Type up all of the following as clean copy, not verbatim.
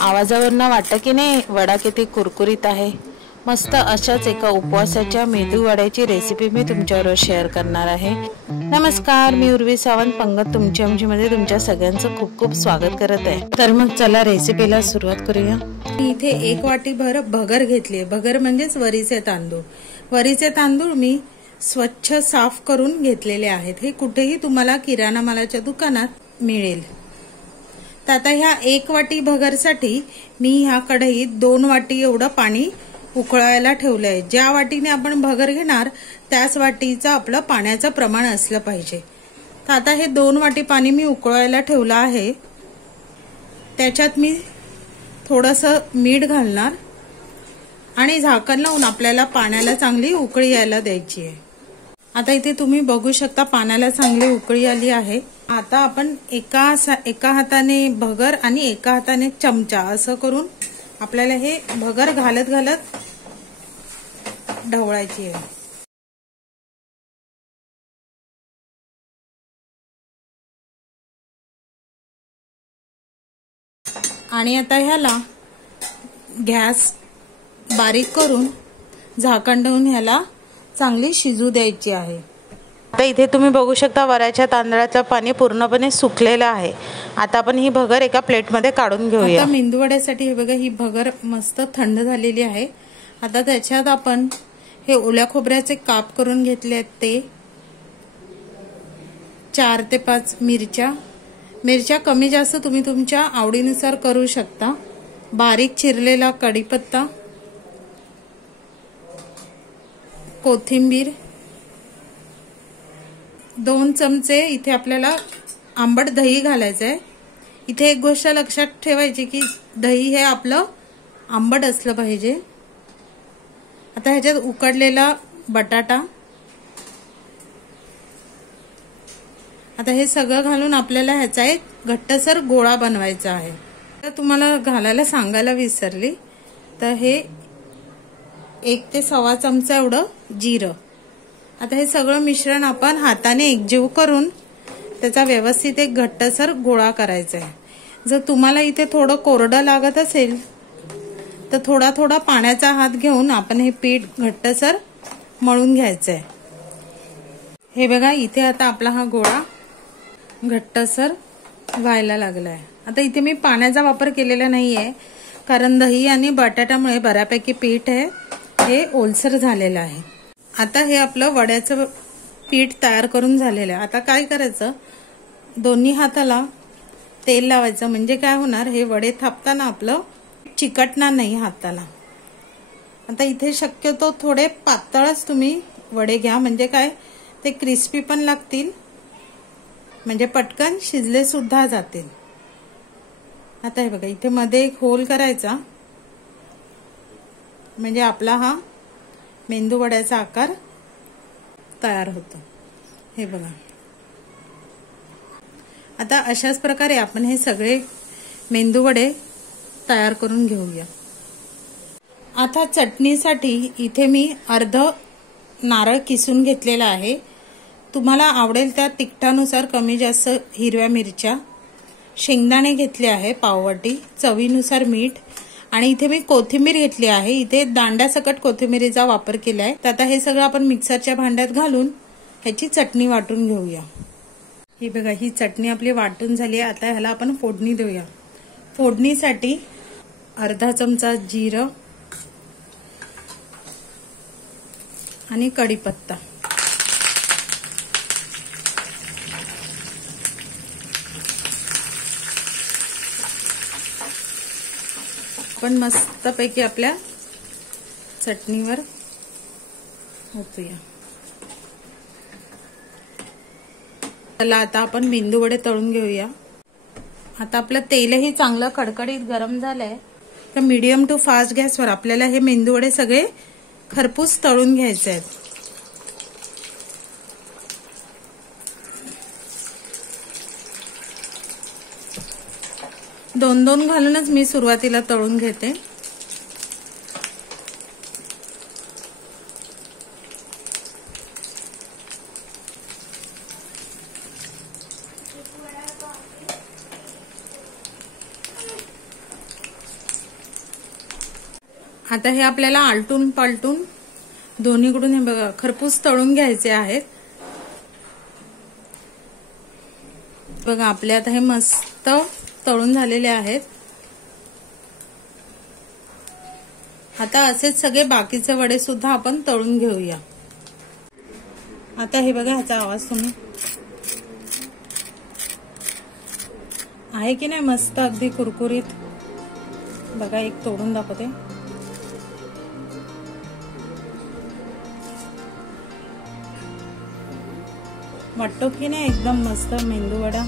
आवाजावरून वाटतं की नाही वडा किती कुरकुरीत आहे। मस्त अशाच एका उपवासाच्या मेदू वड्याची रेसिपी मी तुमच्याबरोबर शेअर करणार आहे। नमस्कार, मी उर्वी सावंत पंगत तुमच्या मध्ये तुमच्या सगळ्यांचं खूप खूप स्वागत करत आहे। तर मग चला रेसिपीला सुरुवात करूया। इथे 1 वाटी भर भगर घेतली। भगर म्हणजेच वरीचे तांदूळ। वरीचे तांदूळ मी स्वच्छ साफ करून घेतलेले आहेत। हे कुठेही तुम्हाला किराणा मालाच्या दुकानात मिळेल। तर आता ह्या 1 वाटी भगरसाठी मी ह्या कढईत 2 वाटी एवढं पाणी उकळायला ठेवलंय। ज्या वाटीने आपण भगर घेणार त्याच वाटीचं आपलं पाण्याचं प्रमाण असलं पाहिजे। तर आता हे 2 वाटी पाणी मी उकळायला ठेवलं आहे। त्याच्यात मी थोडंसं मीठ घालणार आणि झाकण लावून आपल्याला पाण्याला चांगली उकळी यायला द्यायची आहे। आता इथे तुम्ही बघू शकता पाण्याला चांगली उकळी आली आहे। आता आपण एका हाताने भगर आणि एका हाताने चमचा असं करून आपल्याला हे भगर घालत घालत ढवळायची आहे। आणि आता ह्याला गॅस बारीक करून झाकण ठेवून ह्याला चांगली शिजू द्यायची आहे। आता इथे तुम्ही बघू शकता वऱ्याच्या तांदळाचं पाणी पूर्णपणे सुकलेलं आहे। आता आपण ही भगर एका प्लेटमध्ये काढून घेऊया। आता मेंदूवड्यासाठी हे बघा, ही भगर मस्त थंड झालेली आहे। आता त्याच्यात आपण हे ओल्या खोबऱ्याचे काप करून घेतले आहेत। ते 4 ते 5 मिरच्या कमी जास्त तुम्ही तुमच्या आवडीनुसार करू शकता। बारीक चिरलेला कढीपत्ता, कोथिंबीर, 2 चमचे इथे आपल्याला आंबट दही घालायचं आहे। इथे एक गोष्ट लक्षात ठेवायची की दही हे आपलं आंबट असलं पाहिजे। आता ह्याच्यात उकडलेला बटाटा, आता हे सगळं घालून आपल्याला ह्याचा एक घट्टसर गोळा बनवायचा आहे। तर तुम्हाला घालायला सांगायला विसरली, तर हे 1 ते 1.25 चमचा एवढं जिरं। आता हे सगळं मिश्रण आपण हाताने एकजीव करून त्याचा व्यवस्थित एक घट्टसर गोळा करायचा आहे। जर तुम्हाला इथे थोडं कोरडं लागत असेल तर थोडा थोडा पाण्याचा हात घेऊन आपण हे पीठ घट्टसर मळून घ्यायचं आहे। हे बघा, इथे आता आपला हा गोळा घट्टसर व्हायला लागलाय। आता इथे मी पाण्याचा वापर केलेला नाहीये, कारण दही आणि बटाट्यामुळे बऱ्यापैकी पीठ हे ओलसर झालेलं आहे। आता हे आपलं वड्याचं पीठ तयार करून झालेलं आहे। आता काय करायचं, दोन्ही हाताला तेल लावायचं, म्हणजे काय होणार, हे वडे थापताना आपलं चिकटणार नाही हाताला। आता इथे शक्यतो थोडे पातळच तुम्ही वडे घ्या, म्हणजे काय ते क्रिस्पी पण लागतील, म्हणजे पटकन शिजले सुद्धा जातील। आता हे बघा, इथे मध्ये एक होल करायचा, म्हणजे आपला हा मेंदू वड्याचा आकार तयार होतो। हे बघा, आता अशाच प्रकारे आपण हे सगळे मेंदू वडे तयार करून घेऊया। आता चटणीसाठी इथे मी अर्ध नारळ किसून घेतलेला आहे। तुम्हाला आवडेल त्या तिखटानुसार कमी जास्त हिरव्या मिरच्या, शेंगदाणे घेतले आहे पाव वाटी, चवीनुसार मीठ, आणि इथे मी कोथिंबीर घेतली आहे। इथे दांड्यासकट कोथिंबीरीचा वापर केलाय। तर आता हे सगळं आपण मिक्सरच्या भांड्यात घालून ह्याची चटणी वाटून घेऊया। ही बघा, ही चटणी आपली वाटून झाली आहे। आता ह्याला आपण फोडणी देऊया। फोडणीसाठी अर्धा चमचा जिरं आणि कढीपत्ता, आपण मस्तपैकी आपल्या चटणीवर ओतूया। चला आता आपण मेंदू वडे तळून घेऊया। आता आपलं तेलही चांगलं कडकडीत गरम झालंय, तर मीडियम टू फास्ट गॅसवर आपल्याला हे मेंदू वडे सगळे खरपूस तळून घ्यायचे आहेत। दोन घालूनच मी सुरुवातीला तळून घेते। आता हे आपल्याला आलटून पालटून दोन्हीकडून हे बघा खरपूस तळून घ्यायचे आहेत। बघा आपले आता हे मस्त तळून झालेले आहेत। आता असेच सगळे बाकीचे वडे सुद्धा आपण तळून घेऊया। आता हे बघा ह्याचा आवाज तुम्ही आहे की नाही मस्त अगदी कुरकुरीत। बघा एक तोडून दाखवते। वाटतो की नाही एकदम मस्त मेंदू वडा।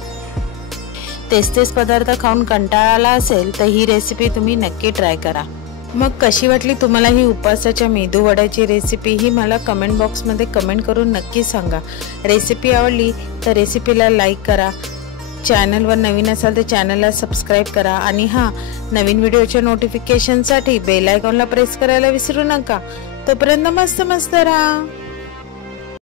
तेच पदार्थ खाऊन कंटाळा आला असेल तर ही रेसिपी तुम्ही नक्की ट्राय करा। मग कशी वाटली तुम्हाला ही उपवासाच्या मेदू वड्याची रेसिपी ही मला कमेंट बॉक्समध्ये कमेंट करून नक्की सांगा। रेसिपी आवडली तर रेसिपीला लाईक करा, चॅनलवर नवीन असाल तर चॅनलला सबस्क्राईब करा आणि हां, नवीन व्हिडिओच्या नोटिफिकेशनसाठी बेल आयकॉनला प्रेस करायला विसरू नका। तोपर्यंत मस्त राहा।